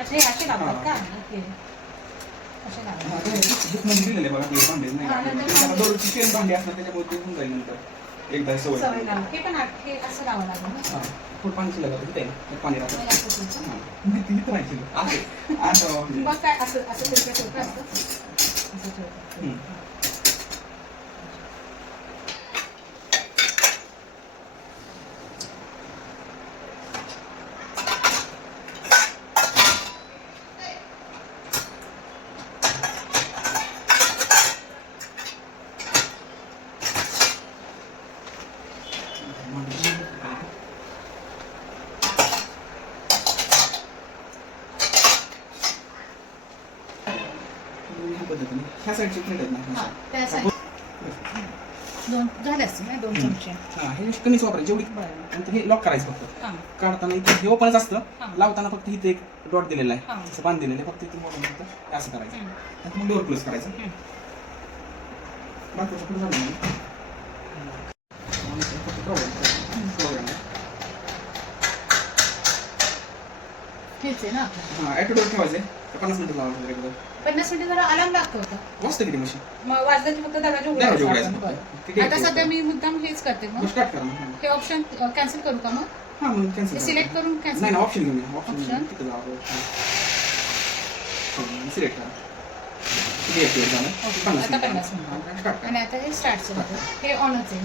अच्छा हे असे लावतात का? ओके. असे लावतात. दिलेले बघा ते भांडे नाही दररोजची सेम भांडी असतात त्याच्यामुळे ते होऊन जाईल नंतर एकदा सवय लावून हे पण हे असं लावावं लागेल ना. हां थोडं पाणी शिल्लक होतं ते पाणी राहतं तिथं राहायचं असं मग काय असं असं ठेवतं असतं असं ठेवतं. ह्या साईडची प्लेट आहेत ना त्या साईड दोन झाले असतील ना 2 चमचे. हां हे कमीच वापरायचं जेवढी नंतर हे लॉक करायचं फक्त काढताना इथे हे ओपनच असतं लावताना फक्त इथे एक डॉट दिलेला आहे असं बांध दिलेलं आहे फक्त इथे मोबाईल फक्त असं करायचं नंतर मग डोअर क्लोज करायचं बाकीचं पुढे झालं हेच आहे ना. हां ॲटोडोर ठेवायचं 50 मिनिटं लावायचं रेग्युलर 50 मिनिटं जरा अलार्म लागतो होता. वाजतं किती मशीन मग वाजलं की फक्त दरवाजा उघडायचा. आता सध्या मी मुद्दाम हेच करते मग स्टार्ट करा मग हे ऑप्शन कॅन्सल करू का मग? हां मग कॅन्सल सिलेक्ट करून कॅन्सल. नाही ऑप्शन घेऊन ऑप्शन तिथं जाऊ सिलेक्ट करा किती ॲक्टिवेट झालं 50 आता 50 मिनिटं. आणि आता हे स्टार्टचं हे ऑनच आहे.